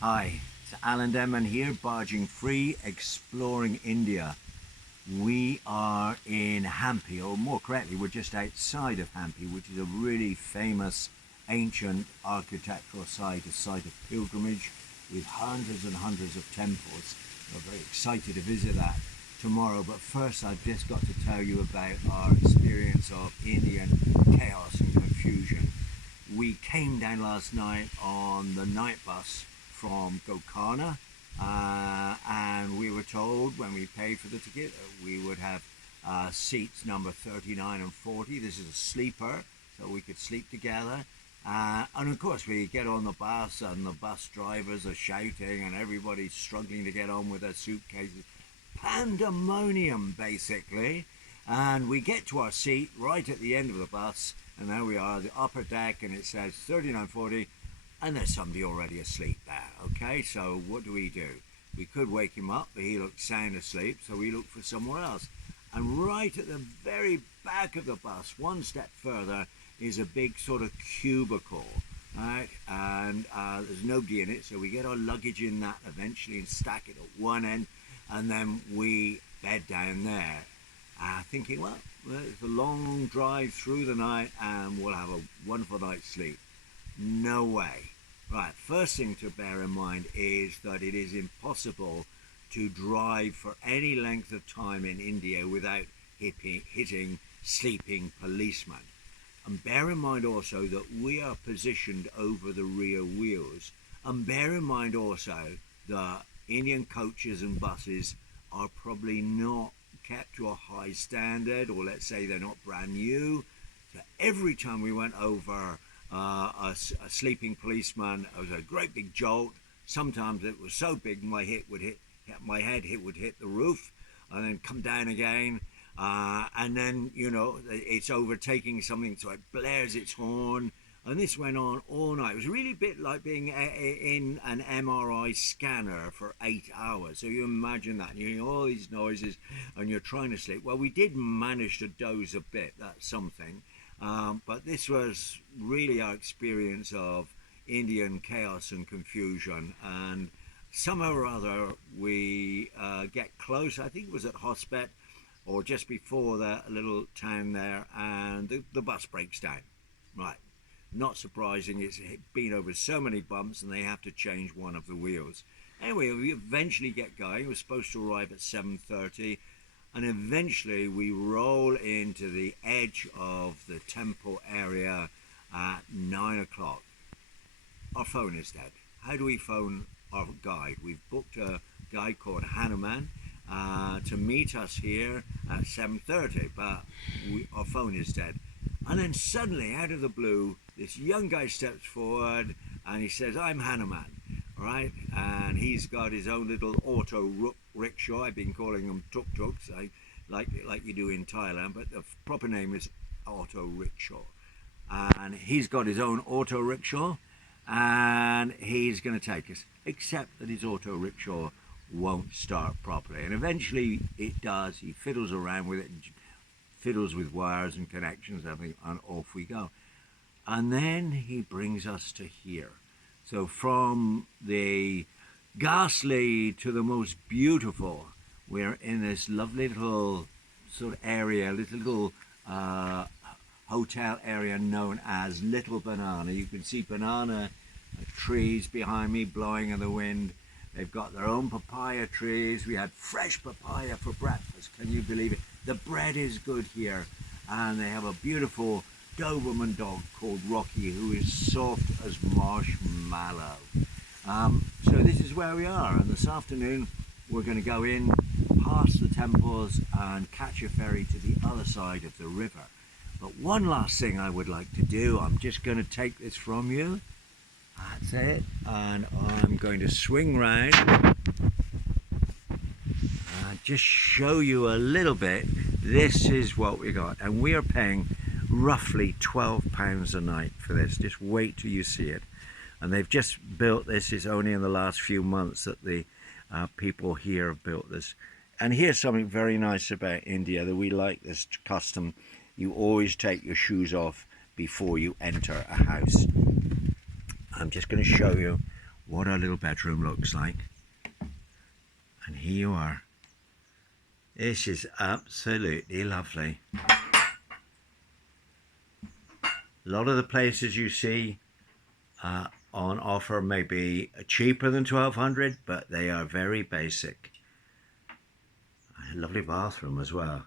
Hi, it's Alan Denman here, barging free, exploring India. We are in Hampi, or more correctly, we're just outside of Hampi, which is a really famous ancient architectural site, a site of pilgrimage with hundreds and hundreds of temples. We're very excited to visit that tomorrow, but first I've just got to tell you about our experience of Indian chaos and confusion. We came down last night on the night bus from Gokana, and we were told when we paid for the ticket we would have seats number 39 and 40. This is a sleeper, so we could sleep together. And of course, we get on the bus, and the bus drivers are shouting, and everybody's struggling to get on with their suitcases. Pandemonium, basically. And we get to our seat right at the end of the bus, and there we are, the upper deck, and it says 3940, and there's somebody already asleep there. Okay, so what do? We could wake him up, but he looked sound asleep, so we looked for somewhere else. And right at the very back of the bus, one step further, is a big sort of cubicle, right? And there's nobody in it, so we get our luggage in that eventually and stack it at one end, and then we bed down there, thinking, well, it's a long drive through the night, and we'll have a wonderful night's sleep. No way. Right, first thing to bear in mind is that it is impossible to drive for any length of time in India without hitting sleeping policemen. And bear in mind also that we are positioned over the rear wheels. And bear in mind also that Indian coaches and buses are probably not kept to a high standard, or let's say they're not brand new. So every time we went over a sleeping policeman, it was a great big jolt. Sometimes it was so big my head would hit the roof and then come down again. And then, it's overtaking something, so it blares its horn. And this went on all night. It was really a bit like being in an MRI scanner for 8 hours. So you imagine that, and you hear all these noises, and you're trying to sleep. Well, we did manage to doze a bit, that's something. But this was really our experience of Indian chaos and confusion. And somehow or other, we get close. I think it was at Hospet, or just before that little town there, and the bus breaks down. Right. Not surprising, it's been over so many bumps, and they have to change one of the wheels. Anyway, we eventually get going. We're supposed to arrive at 7:30, and eventually we roll into the edge of the temple area at 9 o'clock. Our phone is dead. How do we phone our guide? We've booked a guide called Hanuman to meet us here at 7:30, but our phone is dead. And then suddenly, out of the blue, this young guy steps forward and he says, "I'm Hanuman," right? And he's got his own little auto rickshaw. I've been calling them tuk-tuks, like you do in Thailand, but the proper name is auto rickshaw. And he's got his own auto rickshaw, and he's going to take us, except that his auto rickshaw won't start properly. And eventually it does. He fiddles around with it, fiddles with wires and connections, everything, and off we go. And then he brings us to here. So from the ghastly to the most beautiful, we're in this lovely little sort of area, little hotel area known as Little Banana. You can see banana trees behind me blowing in the wind. They've got their own papaya trees. We had fresh papaya for breakfast. Can you believe it? The bread is good here. And they have a beautiful Doberman dog called Rocky, who is soft as marshmallow. So this is where we are. And this afternoon, we're going to go in past the temples and catch a ferry to the other side of the river. But one last thing I would like to do, I'm just going to take this from you. That's it. And I'm going to swing round and just show you a little bit. This is what we got. And we are paying roughly £12 a night for this. Just wait till you see it. And they've just built this. It's only in the last few months that the people here have built this. And here's something very nice about India, that we like this custom. You always take your shoes off before you enter a house. I'm just going to show you what our little bedroom looks like. And here you are. This is absolutely lovely. A lot of the places you see on offer may be cheaper than 1200, but they are very basic. A lovely bathroom as well.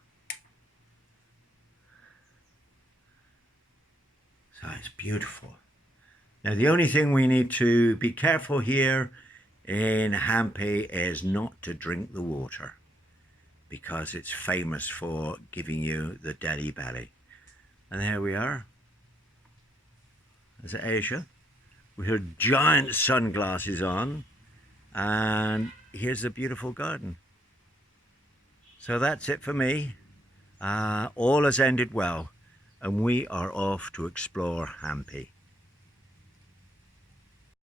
So it's beautiful. Now the only thing we need to be careful here in Hampi is not to drink the water, because it's famous for giving you the Delhi belly. And there we are. There's Asia with her giant sunglasses on, and here's a beautiful garden. So that's it for me. All has ended well, and we are off to explore Hampi.